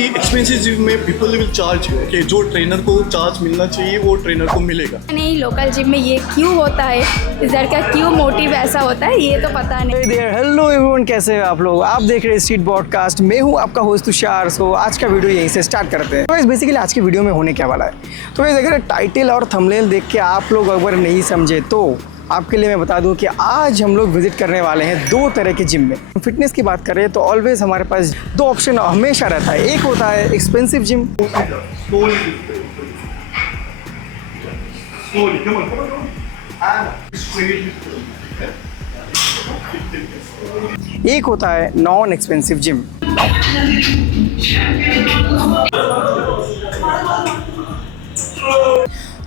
Expensive gym में people will charge you कि जो ट्रेनर को चार्ज मिलना चाहिए वो ट्रेनर को मिलेगा नहीं, लोकल जिम में ये क्यों होता है, इधर का क्यों मोटिव ऐसा होता है, ये तो पता नहीं। हेलो एवरीवन, कैसे हैं आप लोग? आप देख रहे हैं स्ट्रीट पॉडकास्ट। मैं हूं आपका होस्ट तुषार। सो आज का वीडियो यहीं से स्टार्ट करते हैं। तो बेसिकली आज की वीडियो में होने क्या वाला है, तो अगर टाइटल और थंबनेल देख के आप लोग अगर नहीं समझे तो आपके लिए मैं बता दूं कि आज हम लोग विजिट करने वाले हैं दो तरह के जिम में। फिटनेस की बात करें तो ऑलवेज हमारे पास दो ऑप्शन हमेशा रहता है। एक होता है एक्सपेंसिव जिम, एक होता है नॉन एक्सपेंसिव जिम।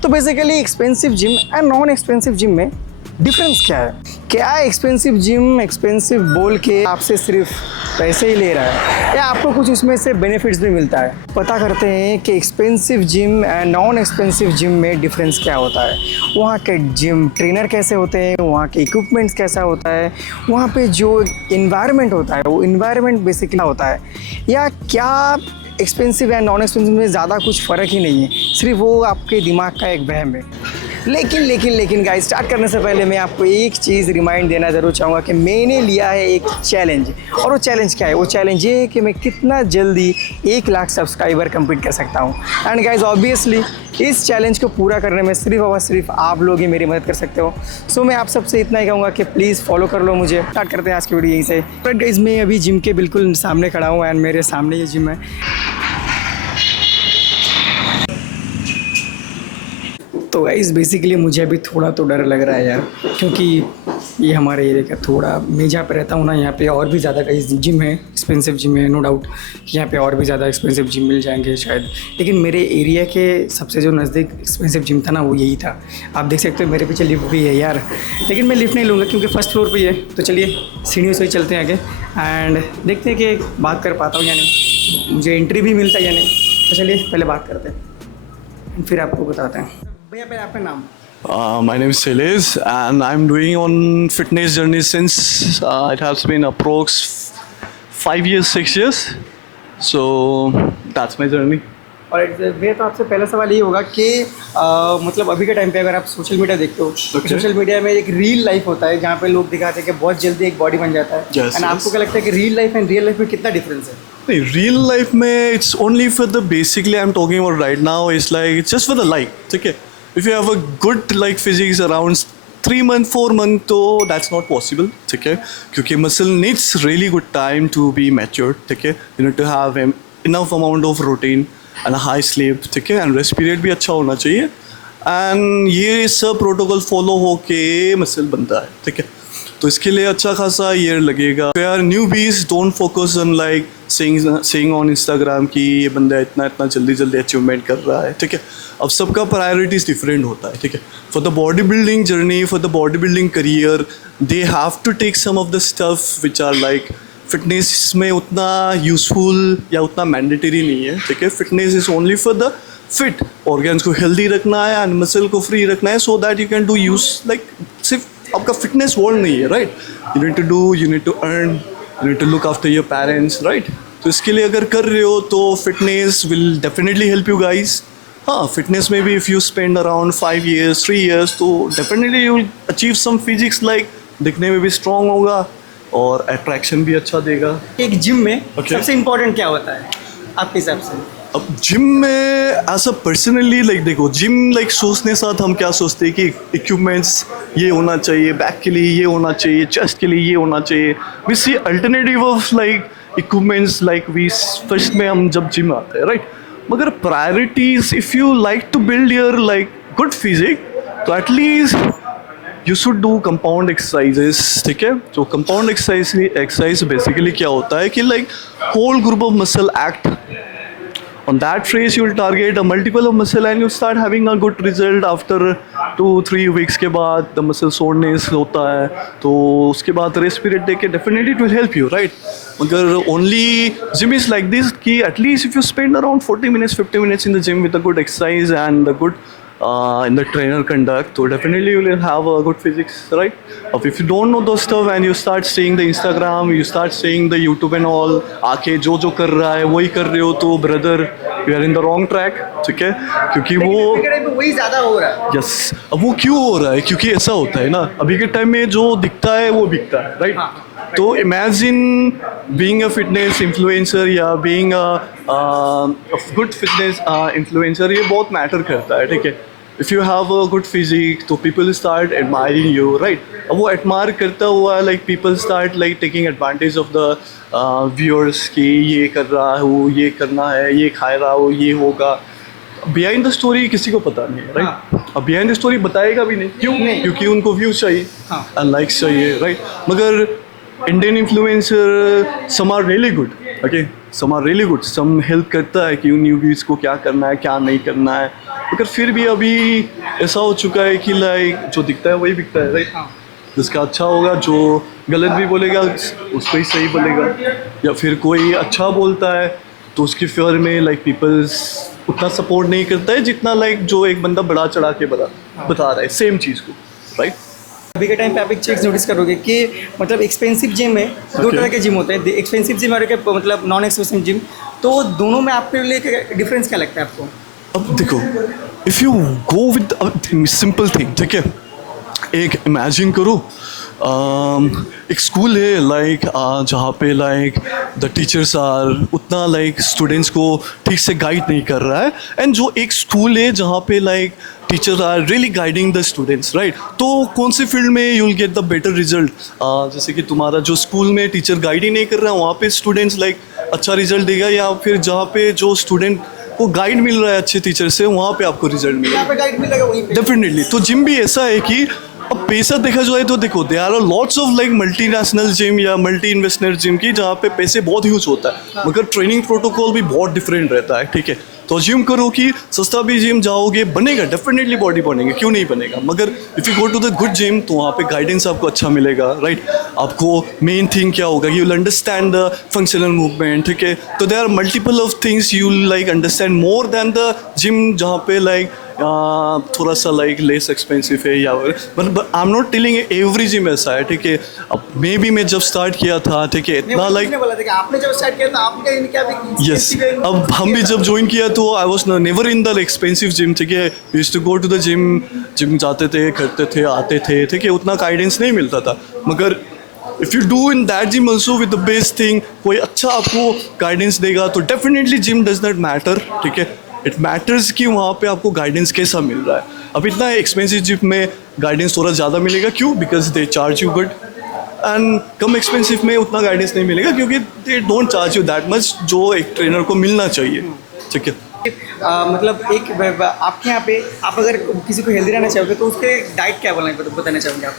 तो basically expensive gym and non expensive gym में डिफरेंस क्या है? क्या एक्सपेंसिव जिम एक्सपेंसिव बोल के आपसे सिर्फ पैसे ही ले रहा है या आपको कुछ इसमें से बेनिफिट्स भी मिलता है? पता करते हैं कि expensive gym and non expensive gym में डिफरेंस क्या होता है। वहाँ के जिम ट्रेनर कैसे होते हैं, वहाँ के इक्विपमेंट्स कैसा होता है, वहाँ पे जो इन्वायरमेंट होता है वो इन्वायरमेंट बेसिकली होता है, या क्या एक्सपेंसिव एंड नॉन एक्सपेंसिव में ज़्यादा कुछ फ़र्क ही नहीं है, सिर्फ वो आपके दिमाग का एक वहम है। लेकिन गाइस, स्टार्ट करने से पहले मैं आपको एक चीज़ रिमाइंड देना ज़रूर चाहूँगा कि मैंने लिया है एक चैलेंज। और वो चैलेंज क्या है? वो चैलेंज ये है कि मैं कितना जल्दी 1 लाख सब्सक्राइबर कंप्लीट कर सकता हूँ। एंड गाइस, ऑब्वियसली इस चैलेंज को पूरा करने में सिर्फ और सिर्फ आप लोग ही मेरी मदद कर सकते हो। सो मैं आप सबसे इतना ही कहूँगा कि प्लीज़ फॉलो कर लो मुझे। स्टार्ट करते हैं आज की वीडियो यहीं से। बट गाइस, मैं अभी जिम के बिल्कुल सामने खड़ा हूँ एंड मेरे सामने ये जिम है। तो गाइस बेसिकली मुझे अभी थोड़ा तो डर लग रहा है यार, क्योंकि ये हमारे एरिया का थोड़ा, मैं जहाँ पे रहता हूँ ना, यहाँ पे और भी ज़्यादा कई जिम है, एक्सपेंसिव जिम है, नो डाउट कि यहाँ पे और भी ज़्यादा एक्सपेंसिव जिम मिल जाएंगे शायद। लेकिन मेरे एरिया के सबसे जो नज़दीक एक्सपेंसिव जिम था ना, वो यही था। आप देख सकते हो मेरे पीछे लिफ्ट भी है यार, लेकिन मैं लिफ्ट नहीं लूँगा क्योंकि फर्स्ट फ्लोर पर ही है। तो चलिए सीढ़ियों से ही चलते हैं आगे एंड देखते हैं कि बात कर पाता हूँ या नहीं, मुझे एंट्री भी मिलता है या नहीं। तो चलिए पहले बात करते हैं, फिर आपको बताते हैं। भैया पहले आपका नाम? My name is Shailesh and I'm doing on fitness journey since it has been approx 5 years, 6 years. So that's my journey. और भैया तो आपसे पहला सवाल ये होगा कि मतलब अभी के टाइम पे अगर आप सोशल मीडिया देखते हो, सोशल मीडिया में एक रियल लाइफ होता है जहाँ पे लोग दिखाते हैं कि बहुत जल्दी एक बॉडी बन जाता है। एंड आपको क्या लगता है कि real life and real life में कितना डिफरेंस है? नहीं, रियल लाइफ में it's only for the basically I am talking about right now it's like it's just for the like, ठीक है। If you have a good like physics around 3 month 4 month तो that's not possible, ठीक है, क्योंकि muscle needs really good time to be matured, ठीक है। You need to have enough amount of routine and high sleep, ठीक है, and rest period भी अच्छा होना चाहिए। एंड ये सब प्रोटोकॉल फॉलो हो के मसल बनता है, ठीक है। तो इसके लिए अच्छा खासा ईयर लगेगा। यार न्यू बीज don't focus on like saying on Instagram कि ये बंदा इतना जल्दी अचीवमेंट कर रहा है, ठीक है। अब सबका प्रायोरिटीज़ डिफरेंट होता है, ठीक है। For the body building journey, for the body building career, they have to take some of the stuff which are like fitness में उतना यूजफुल या उतना मैंडेटरी नहीं है, ठीक है। Fitness is only for the fit organs को healthy रखना है एंड मसल को फ्री रखना है, so that you can do use like सिर्फ आपका फिटनेस वर्ल्ड नहीं है, right. You need to earn, you need to look after your parents, right. तो इसके लिए अगर कर रहे हो तो fitness will definitely help you guys. हाँ, फिटनेस में भी if you spend around 5 years 3 years तो definitely you will achieve some physics, like दिखने में भी स्ट्रॉन्ग होगा और अट्रैक्शन भी अच्छा देगा। एक जिम में सबसे इम्पोर्टेंट क्या होता है आपके हिसाब से? अब जिम में एज अ पर्सनली लाइक देखो, जिम लाइक सोचने साथ हम क्या सोचते हैं कि इक्विपमेंट्स ये होना चाहिए, बैक के लिए ये होना चाहिए, चेस्ट के लिए ये होना चाहिए। We see alternative of like equipments like we first में हम जब जिम आते हैं, राइट। मगर priorities if you like to build your like good physique तो at least you should do compound exercises, ठीक है। तो कंपाउंड एक्सरसाइज बेसिकली क्या होता है कि like whole group of muscle act on that phrase you will target a multiple of muscle and you start having a good result after 2-3 weeks के बाद the muscle soreness होता है, तो उसके बाद रेस्ट पीरियड देके definitely it will help you, right। मगर only gym is like this कि at least if you spend around 40 minutes 50 minutes in the gym with a good exercise and a good in the trainer conduct, so definitely you will have a good physics, right? If you don't know those stuff and you start seeing the Instagram, you start seeing the YouTube and all, आके जो कर रहा है वही कर रहे हो, तो brother you are in the wrong track, ठीक है? क्योंकि वो वही ज़्यादा हो रहा है। यस, अब वो क्यों हो रहा है? क्योंकि ऐसा होता है ना, अभी के टाइम में जो दिखता है वो बिकता है, राइट? तो imagine being a fitness influencer या being a good fitness influencer, ये बहुत मैटर करता है, ठीक है? If you have a good physique तो people start admiring you, right? अब वो एडमायर करता हुआ like people start like taking advantage of the viewers कि ये कर रहा हो, ये करना है, ये खा रहा हो, ये होगा। बिहाइंड द स्टोरी किसी को पता नहीं है, राइट? अब बिहाइंड द स्टोरी बताएगा भी नहीं, क्यों? क्योंकि उनको व्यूज चाहिए एंड लाइक्स चाहिए, राइट? मगर Indian influencer some are really good, okay, some are really good, some help करता है कि उन न्यूबीज को क्या करना है, क्या नहीं करना है। मगर फिर भी अभी ऐसा हो चुका है कि लाइक जो दिखता है वही बिकता है, राइट? जिसका अच्छा होगा, जो गलत भी बोलेगा उसको ही सही बोलेगा, या फिर कोई अच्छा बोलता है तो उसकी फेवर में लाइक पीपल्स उतना सपोर्ट नहीं करता है जितना लाइक जो एक बंदा बड़ा चढ़ा के बता रहा है सेम चीज़ को, राइट? अभी के टाइम पे आप एक चीज़ नोटिस करोगे कि मतलब एक्सपेंसिव जिम में दो तरह के जिम होते हैं, एक्सपेंसिव जिम और मतलब नॉन एक्सपेंसिव जिम, तो दोनों में आपके लिए डिफरेंस क्या लगता है आपको? अब देखो, if you go with simple thing, ठीक है, एक इमेजिन करो, एक स्कूल है लाइक जहाँ पे लाइक द टीचर्स आर उतना लाइक स्टूडेंट्स को ठीक से गाइड नहीं कर रहा है, एंड जो एक स्कूल है जहाँ पे like teachers are really guiding the students, right? तो कौन सी फील्ड में you will get the better result? जैसे कि तुम्हारा जो स्कूल में टीचर गाइड ही नहीं कर रहा है वहाँ पे स्टूडेंट्स लाइक अच्छा रिजल्ट देगा, या फिर जहाँ पे जो स्टूडेंट को गाइड मिल रहा है अच्छे टीचर से वहाँ पे आपको रिजल्ट मिलेगा, गाइड मिलेगा वहीं पे। डेफिनेटली। तो जिम भी ऐसा है कि अब पैसा देखा जाए तो देखो, they are lots of like multinational gym या मल्टी इन्वेस्टमेंट जिम की जहाँ पे पैसे बहुत यूज होता है, मगर ट्रेनिंग प्रोटोकॉल भी बहुत डिफरेंट रहता है, ठीक है? तो जिम करो कि सस्ता भी जिम जाओगे, बनेगा डेफिनेटली बॉडी बनेगा, क्यों नहीं बनेगा? मगर if you go to the good gym तो वहाँ पे गाइडेंस आपको अच्छा मिलेगा, राइट? आपको मेन थिंग क्या होगा, you will understand the functional movement, ठीक है? तो there are multiple of things you will like understand more than the gym जहाँ पे लाइक थोड़ा सा लाइक लेस एक्सपेंसिव है, या but I am not telling every gym ऐसा है, ठीक है? अब मे बी मैं जब स्टार्ट किया था, ठीक है, इतना लाइक आपने जब स्टार्ट किया था आपने क्या भी यस, अब हम भी जब ज्वाइन किया तो I was never in the expensive gym, ठीक है? Use to go to the gym जाते थे, करते थे, आते थे, ठीक है? उतना गाइडेंस नहीं मिलता था, मगर if you do in that gym also with the best thing, कोई अच्छा आपको गाइडेंस देगा, तो definitely gym does not matter, ठीक है? इट मैटर्स कि वहाँ पे आपको गाइडेंस कैसा मिल रहा है। अब इतना एक्सपेंसिव जिम में गाइडेंस थोड़ा ज़्यादा मिलेगा, क्यों? Because they charge you good, and come expensive में उतना गाइडेंस नहीं मिलेगा क्योंकि they don't charge you that much जो एक ट्रेनर को मिलना चाहिए, ठीक है? मतलब एक आपके यहाँ पे आप अगर किसी को हेल्दी रहना चाहोगे तो उसके डाइट क्या बताना चाहोगे आप?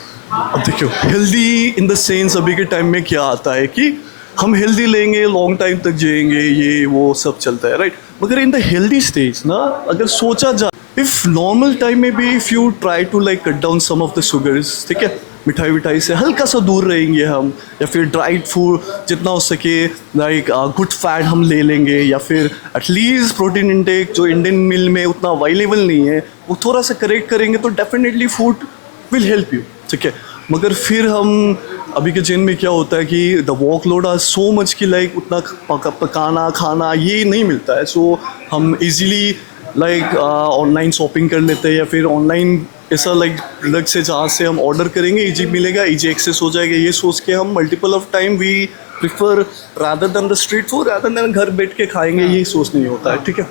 अब देखो, हेल्दी इन द सेंस अभी के टाइम में क्या आता है कि हम हेल्दी लेंगे, लॉन्ग टाइम तक जिएंगे, ये वो सब चलता है, राइट? मगर इन द हेल्दी स्टेज ना, अगर सोचा जाए, इफ़ नॉर्मल टाइम में भी if you try to like cut down some of the sugars, ठीक है, मिठाई विठाई से हल्का सा दूर रहेंगे हम, या फिर ड्राइड फूड जितना हो सके लाइक गुड फैट हम ले लेंगे, या फिर एटलीस्ट प्रोटीन इंटेक जो इंडियन मील में उतना अवेलेबल नहीं है वो थोड़ा सा करेक्ट करेंगे, तो definitely food will help you, ठीक है? मगर फिर हम अभी के जिम में क्या होता है कि the workload are so much कि लाइक उतना पकाना खाना ये नहीं मिलता है, सो हम इजीली लाइक ऑनलाइन शॉपिंग कर लेते हैं, या फिर ऑनलाइन ऐसा लाइक प्रोडक्ट से जहाँ से हम ऑर्डर करेंगे इजी मिलेगा, इजी एक्सेस हो जाएगा, ये सोच के हम multiple of time we prefer rather than the street food, rather than घर बैठ के खाएंगे, ये सोच नहीं होता है, ठीक है?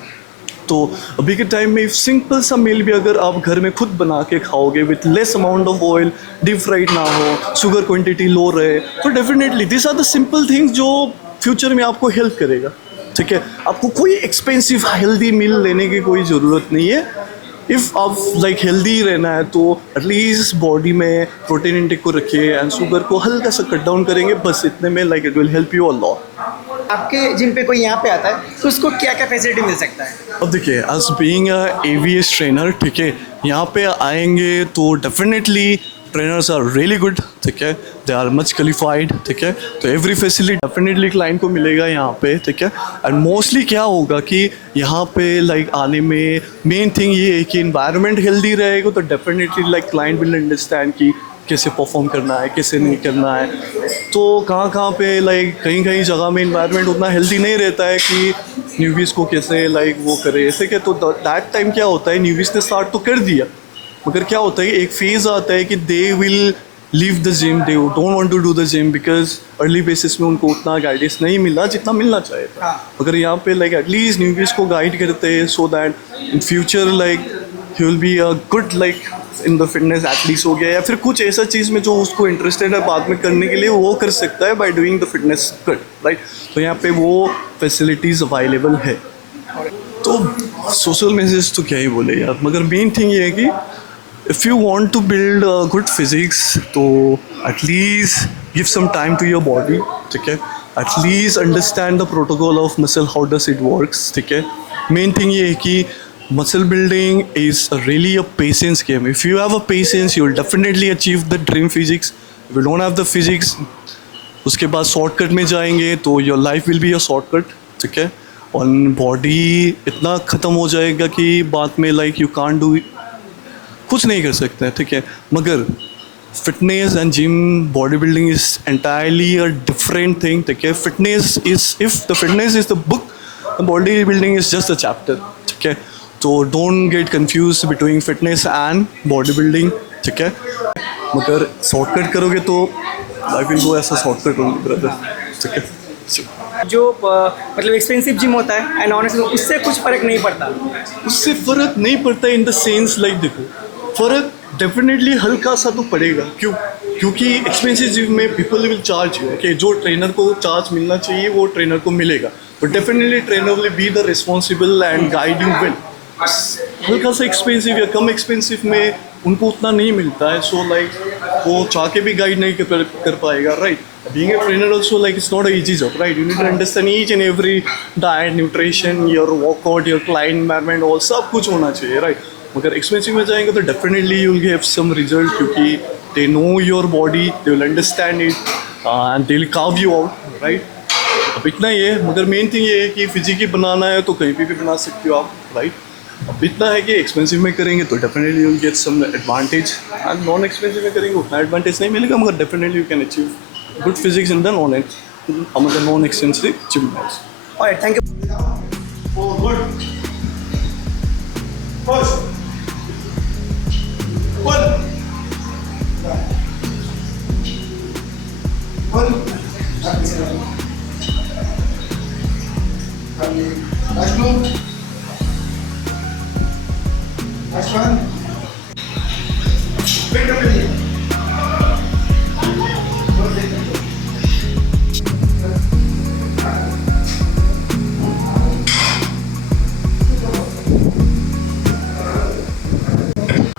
तो अभी के टाइम में सिंपल सा मील भी अगर आप घर में खुद बना के खाओगे with less amount of oil, deep fried ना हो, शुगर क्वांटिटी लो रहे, तो definitely this are the simple things जो फ्यूचर में आपको हेल्प करेगा, ठीक है? आपको कोई एक्सपेंसिव हेल्दी मील लेने की कोई ज़रूरत नहीं है। इफ़ आप लाइक हेल्दी रहना है तो एटलीस्ट बॉडी में प्रोटीन इंटेक को रखिए एंड शुगर को हल्का सा कट डाउन करेंगे, बस इतने में like it will help you a lot. आपके जिम पे कोई यहाँ पे आता है तो उसको क्या क्या फैसिलिटी मिल सकता है? अब देखिए, as being a AVS trainer, ठीक है, यहाँ पे आएंगे तो definitely trainers are really good, ठीक है, दे आर मच क्वालिफाइड, ठीक है, तो एवरी फैसिलिटी डेफिनेटली क्लाइंट को मिलेगा यहाँ पे, ठीक है। एंड मोस्टली क्या होगा कि यहाँ पे लाइक आने में मेन थिंग ये है कि इन्वायरमेंट हेल्दी रहेगा तो definitely like client will understand कि कैसे परफॉर्म करना है, कैसे नहीं करना है। तो कहाँ पे लाइक कहीं जगह में इन्वायरमेंट उतना हेल्दी नहीं रहता है कि न्यूबीज़ को कैसे लाइक वो करे, ऐसे क्या। तो दैट टाइम क्या होता है, न्यूबीज़ ने स्टार्ट तो कर दिया, मगर क्या होता है एक फेज़ आता है कि they will leave the gym, they don't want to do the gym because early basis में उनको उतना गाइडेंस नहीं मिला जितना मिलना चाहिए था। अगर यहाँ पे लाइक एटलीस्ट न्यूबीज़ को गाइड करते हैं so that in future like he will be a good like in the fitness at least हो गया, या फिर कुछ ऐसा चीज़ में जो उसको इंटरेस्टेड है बाद में करने के लिए वो कर सकता है by doing the fitness good, right. तो यहाँ पे वो फैसिलिटीज़ अवेलेबल है। तो सोशल मैसेज तो क्या ही बोले यार, मगर मेन थिंग ये है कि if you want to build good physics तो at least give some time to your body, ठीक है, at least understand the protocol of muscle, how does it works, ठीक है। मेन थिंग ये है कि muscle building is really a patience game. If you have a patience, you'll definitely achieve the dream physics. If you don't have the physics, उसके बाद shortcut में जाएंगे तो your life will be a shortcut, ठीक है। और body इतना ख़त्म हो जाएगा कि बाद में like you can't do कुछ नहीं कर सकते, ठीक है। मगर fitness and gym bodybuilding is entirely a different thing, ठीक है। Fitness is, if the fitness is the book, the bodybuilding is just a chapter, ठीक है। तो don't get confuse between fitness and body building, ठीक है। मगर shortcut करोगे तो लाइफ विल गो ऐसा शॉर्टकट होगी ब्रदर, ठीक है। जो मतलब एक्सपेंसिव जिम होता है एंड ऑनेस्टली उससे कुछ फ़र्क नहीं पड़ता। उससे फ़र्क नहीं पड़ता इन द सेंस लाइक देखो, फ़र्क डेफिनेटली हल्का सा तो पड़ेगा। क्यों? क्योंकि एक्सपेंसिव जिम में people will charge you, okay, जो ट्रेनर को चार्ज मिलना चाहिए वो ट्रेनर को मिलेगा, but definitely trainer will be the responsible and guide you well. हल्का सा एक्सपेंसिव या कम एक्सपेंसिव में उनको उतना नहीं मिलता है, सो लाइक वो चाह के भी गाइड नहीं कर पाएगा, right. Being a trainer also like it's not a easy job, right. You need to understand each and every diet, nutrition, your workout, your client environment, और सब कुछ होना चाहिए, राइट। मगर एक्सपेंसिव में जाएंगे तो definitely you will get some result, क्योंकि they know your body, they will understand it and they will carve you out, right. अब इतना ही है, मगर मेन थिंग ये है कि फिजिक बनाना है तो कहीं भी बना सकते हो आप, राइट। अब इतना है कि एक्सपेंसिव में करेंगे तो definitely you will get some advantage, and non expensive में करेंगे उतना एडवांटेज नहीं मिलेगा, मगर definitely you can achieve good physics in the non expensive gym. Alright, thank you.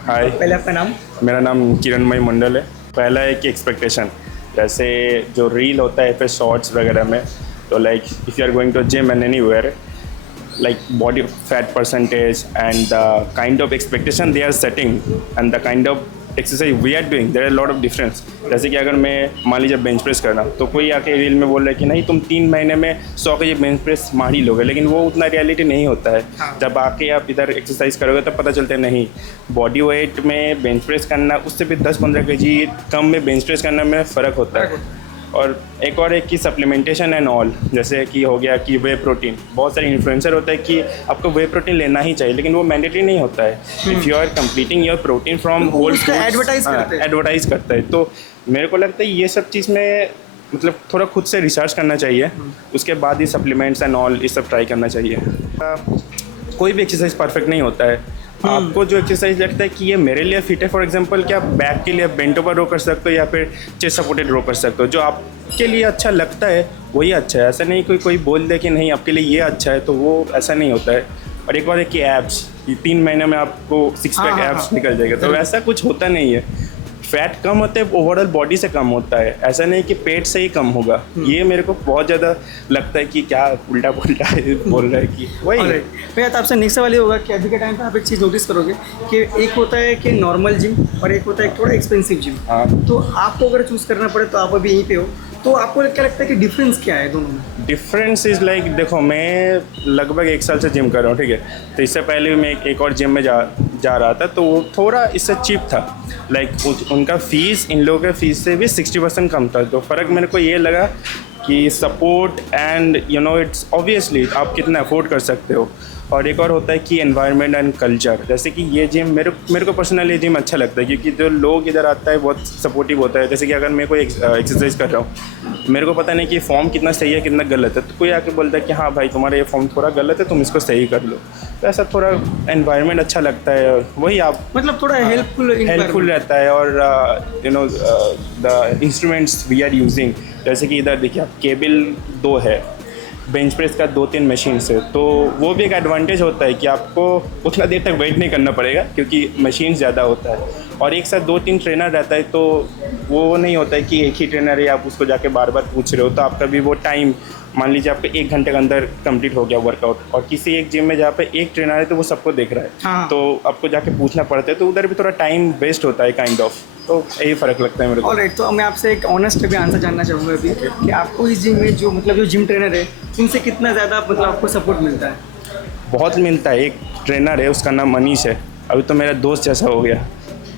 Hi, पहले आपका नाम? मेरा नाम किरणमय मंडल है। पहला है कि एक्सपेक्टेशन, जैसे जो रील होता है फिर शॉर्ट्स वगैरह में, तो like if you are going to gym and anywhere, like body fat percentage and the kind of expectation they are setting and the kind of exercise we are doing, there are a lot of difference। जैसे कि अगर मैं मान लीजिए bench press करना, तो कोई आके रील में बोल रहा है कि नहीं तुम 3 महीने में 100 केजी बेंच प्रेस मार ही लोगे, लेकिन वो उतना रियलिटी नहीं होता है। जब आके आप इधर एक्सरसाइज करोगे तब पता चलता है नहीं, बॉडी वेट में बेंच प्रेस करना उससे भी 10-15 केजी कम में बेंच प्रेस करने में फ़र्क होता है। और एक और एक कि सप्लीमेंटेशन एंड ऑल, जैसे कि हो गया कि वे प्रोटीन, बहुत सारे इन्फ्लुएंसर होता है कि आपको वे प्रोटीन लेना ही चाहिए, लेकिन वो मैंडेटरी नहीं होता है। If you are completing your protein from whole foods, advertise करता है। तो मेरे को लगता है ये सब चीज़ में मतलब थोड़ा खुद से रिसर्च करना चाहिए, उसके बाद ही सप्लीमेंट्स एंड ऑल ये सब ट्राई करना चाहिए। कोई भी एक्सरसाइज परफेक्ट नहीं होता है। आपको जो एक्सरसाइज लगता है कि ये मेरे लिए फिट है, फॉर एग्जांपल क्या बैक के लिए बेंट ओवर रो कर सकते हो या फिर चेस्ट सपोर्टेड रो कर सकते हो, जो आपके लिए अच्छा लगता है वही अच्छा है। ऐसा नहीं कोई बोल दे कि नहीं आपके लिए ये अच्छा है, तो वो ऐसा नहीं होता है। और एक बार है कि एब्स, 3 महीने में आपको 6 पैक एब्स निकल जाएगा, तो ऐसा कुछ होता नहीं है। फैट कम होता है ओवरऑल बॉडी से कम होता है, ऐसा नहीं कि पेट से ही कम होगा। ये मेरे को बहुत ज़्यादा लगता है कि क्या उल्टा पुल्टा बोल रहा है कि वही। भैया तो आपसे नेक्स्ट सवाल ये होगा कि अभी के टाइम पे आप एक चीज़ नोटिस करोगे कि एक होता है कि नॉर्मल जिम और एक होता है थोड़ा एक्सपेंसिव जिम। हाँ। तो आपको अगर चूज़ करना पड़े तो आप अभी यहीं पे हो, तो आपको क्या लगता है कि डिफरेंस क्या है दोनों में? डिफरेंस इज़ लाइक देखो, मैं लगभग 1 साल से जिम कर रहा हूँ, ठीक है। तो इससे पहले भी मैं एक और जिम में जा रहा था, तो वो थोड़ा इससे चीप था। लाइक उनका फ़ीस इन लोगों के फ़ीस से भी 60% कम था। तो फ़र्क मेरे को ये लगा कि support and you know it's obviously आप कितना अफोर्ड कर सकते हो। और एक और होता है कि एनवायरनमेंट एंड कल्चर, जैसे कि ये जिम मेरे को पर्सनली ये जिम अच्छा लगता है क्योंकि जो लोग इधर आता है बहुत सपोर्टिव होता है। जैसे कि अगर मैं कोई एक्सरसाइज कर रहा हूँ, मेरे को पता नहीं कि फॉर्म कितना सही है कितना गलत है, तो कोई आके बोलता है कि हाँ भाई तुम्हारा ये फॉर्म थोड़ा गलत है, तुम इसको सही कर लो। तो ऐसा थोड़ा एनवायरनमेंट अच्छा लगता है और वही आप मतलब थोड़ा हेल्पफुल रहता है। और you know the instruments we are using, जैसे कि इधर देखिए आप केबल 2 है, बेंच प्रेस का 2-3 मशीन से, तो वो भी एक एडवांटेज होता है कि आपको उतना देर तक वेट नहीं करना पड़ेगा क्योंकि मशीन ज़्यादा होता है। और एक साथ 2-3 ट्रेनर रहता है, तो वो नहीं होता है कि एक ही ट्रेनर है, आप उसको जाके बार बार पूछ रहे हो, तो आपका भी वो टाइम, मान लीजिए आपका 1 घंटे के अंदर कंप्लीट हो गया वर्कआउट, और किसी एक जिम में जहाँ पे एक ट्रेनर है तो वो सबको देख रहा है। हाँ। तो आपको जाके पूछना पड़ता है, तो उधर भी थोड़ा टाइम वेस्ट होता है काइंड ऑफ। तो यही फ़र्क लगता है मेरे को। ऑलराइट, तो मैं आपसे एक ऑनेस्ट भी आंसर जानना चाहूँगा अभी कि आपको इस जिम में जो जिम ट्रेनर है उनसे कितना ज़्यादा मतलब आपको सपोर्ट मिलता है? बहुत मिलता है। एक ट्रेनर है, उसका नाम मनीष है, अभी तो मेरा दोस्त जैसा हो गया।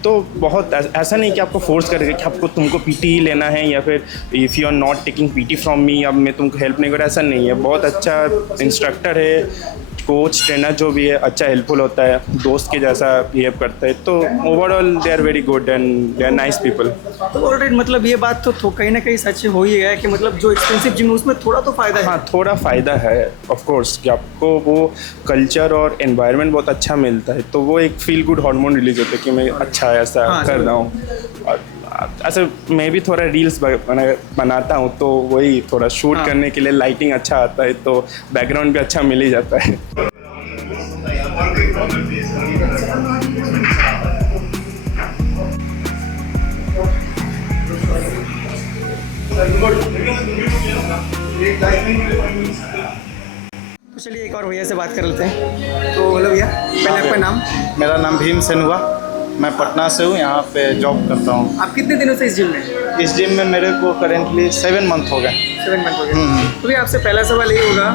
तो बहुत ऐसा नहीं कि आपको फोर्स करेगा कि तुमको पीटी ही लेना है, या फिर if you are not taking PT from me अब मैं तुमको हेल्प नहीं कर रहा, ऐसा नहीं है। बहुत अच्छा इंस्ट्रक्टर है, कोच ट्रेनर जो भी है अच्छा हेल्पफुल होता है, दोस्त के जैसा बिहेव करता है। तो overall they are very good and they are nice people. तो ऑलराइट, मतलब ये बात तो कहीं ना कहीं सच हो ही है कि मतलब जो एक्सपेंसिव जिम है उसमें थोड़ा तो फ़ायदा है। हाँ, थोड़ा फ़ायदा है ऑफ कोर्स कि आपको वो कल्चर और एनवायरनमेंट बहुत अच्छा मिलता है, तो वो एक फील गुड हार्मोन रिलीज होता है कि मैं अच्छा ऐसा कर रहा हूँ। और ऐसे मैं भी थोड़ा रील्स बनाता हूँ, तो वही थोड़ा शूट करने के लिए लाइटिंग अच्छा आता है, तो बैकग्राउंड भी अच्छा मिल ही जाता है। तो चलिए एक और भैया से बात कर लेते हैं। तो बोलो भैया, पहले आपका नाम? मेरा नाम भीम सेन हुआ, मैं पटना से हूँ, यहाँ पे जॉब करता हूँ। आप कितने दिनों से इस जिम में? इस जिम में मेरे को करेंटली 7 मंथ हो गए। 7 मंथ हो गए। तो भैया आपसे पहला सवाल ये होगा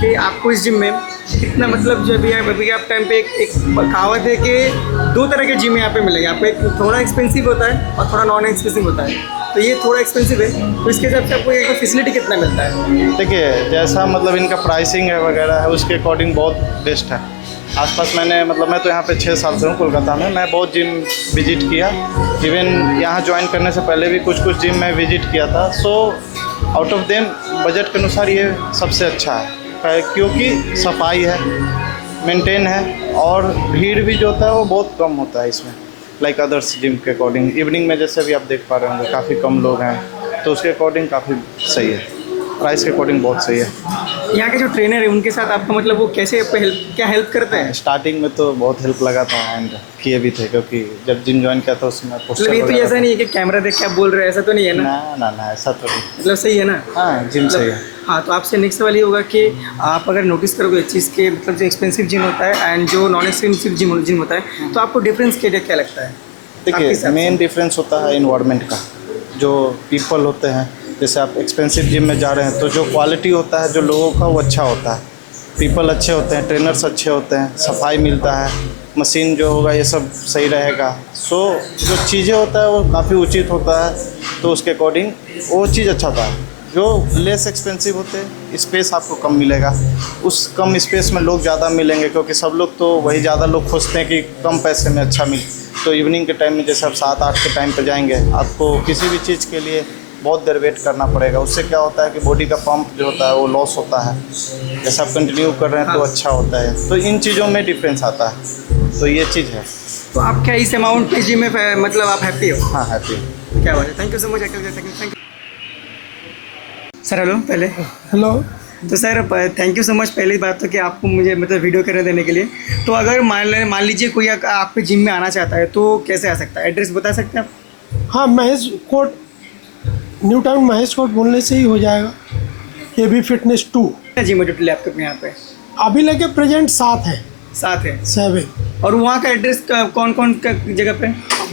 कि आपको इस जिम में कितना, मतलब जो अभी आप टाइम पे एक कहावत है कि 2 तरह के जिम यहाँ पे मिलेंगे आपको, एक थोड़ा एक्सपेंसिव होता है और थोड़ा नॉन एक्सपेंसिव होता है। तो ये थोड़ा एक्सपेंसिव है, तो इसके हिसाब से आपको एक फैसिलिटी कितना मिलता है? देखिए, जैसा मतलब इनका प्राइसिंग है वगैरह है उसके अकॉर्डिंग बहुत बेस्ट है। आसपास मैंने मतलब मैं तो यहाँ पे 6 साल से हूँ कोलकाता में, मैं बहुत जिम विजिट किया। इवन यहाँ ज्वाइन करने से पहले भी कुछ जिम में विजिट किया था। So out of them budget के अनुसार ये सबसे अच्छा है क्योंकि सफाई है, मेंटेन है, और भीड़ भी जो होता है वो बहुत कम होता है इसमें, लाइक अदर्स जिम के अकॉर्डिंग। इवनिंग में जैसे भी आप देख पा रहे होंगे काफ़ी कम लोग हैं, तो उसके अकॉर्डिंग काफ़ी सही है, प्राइस के अकॉर्डिंग बहुत सही है। यहाँ के जो ट्रेनर है उनके साथ आपका मतलब वो कैसे क्या हेल्प करते हैं? स्टार्टिंग में तो बहुत हेल्प लगा था एंड किए भी थे, क्योंकि जब जिम ज्वाइन किया था उसमें मतलब ये तो ऐसा नहीं है कि कैमरा देख के आप बोल रहे हैं, ऐसा तो नहीं है ना? ना ऐसा तो नहीं। मतलब सही है ना? हाँ, जिम सही है। हाँ, तो आपसे नेक्स्ट सवाल ये होगा कि आप अगर नोटिस करोगे इस चीज़ के, मतलब जो एक्सपेंसिव जिम होता है एंड जो नॉन एक्सपेंसिव जिम होता है, तो आपको डिफरेंस क्या लगता है? देखिए, मेन डिफरेंस होता है इन्वायरमेंट का। जो पीपल होते हैं, जैसे आप एक्सपेंसिव जिम में जा रहे हैं तो जो क्वालिटी होता है जो लोगों का वो अच्छा होता है, पीपल अच्छे होते हैं, ट्रेनर्स अच्छे होते हैं, सफाई मिलता है, मशीन जो होगा ये सब सही रहेगा। सो जो चीज़ें होता है वो काफ़ी उचित होता है, तो उसके अकॉर्डिंग वो चीज़ अच्छा था। जो लेस एक्सपेंसिव होते हैं, स्पेस आपको कम मिलेगा, उस कम स्पेस में लोग ज़्यादा मिलेंगे, क्योंकि सब लोग तो वही ज़्यादा लोग खोजते हैं कि कम पैसे में अच्छा मिले। तो इवनिंग के टाइम में जैसे आप 7-8 के टाइम पे जाएंगे, आपको किसी भी चीज़ के लिए बहुत देर वेट करना पड़ेगा। उससे क्या होता है कि बॉडी का पंप जो होता है वो लॉस होता है। जैसे आप कंटिन्यू कर रहे हैं तो अच्छा होता है। तो इन चीज़ों में डिफरेंस आता है, तो ये चीज़ है। तो आप क्या इस अमाउंट पे जिम में मतलब आप हैप्पी हो? हाँ, हैप्पी। क्या बात है, thank you so much uncle, thank you sir. Hello, पहले हेलो। तो sir thank you so much पहली बात तो कि आपको मुझे मतलब वीडियो करने देने के लिए। तो अगर मान लीजिए कोई आपके जिम में आना चाहता है तो कैसे आ सकता है? एड्रेस बता सकते हैं आप? हाँ, महेश कोट, न्यू टाउन महेश कोट बोलने से ही हो जाएगा। ये भी फिटनेस 2। जिम है टोटल आपके यहाँ पे? अभी लगे प्रेजेंट 7 है। 7 है। 7। और वहाँ का एड्रेस कौन कौन का जगह पे?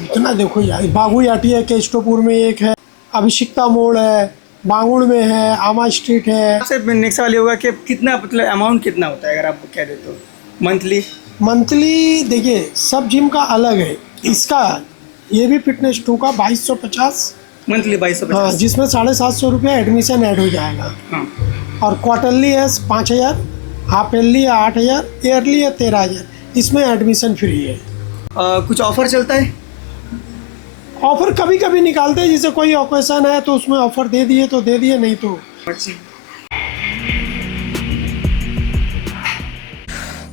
इतना देखो यार, बागू याटी है, केस्टोपुर में एक है, अभिषिक्ता मोड़ है, बांगुड़ में है, आमा स्ट्रीट है। आपसे नेक्स्ट सवाल ये होगा कि कितना मतलब अमाउंट कितना होता है अगर आप कह दे तो मंथली? देखिए सब जिम का अलग है। इसका ये भी फिटनेस 2 का 2250 मंथली 2250। हाँ, जिसमें 750 रुपया एडमिशन ऐड हो जाएगा। हाँ। और क्वार्टरली है 5000, हाफ ईयरली है 8000, ईयरली है 13000। इसमें एडमिशन फ्री है। कुछ ऑफर चलता है? ऑफर कभी कभी निकालते हैं, जैसे कोई ओकेशन है तो उसमें ऑफर दे दिए तो दे दिए, नहीं तो।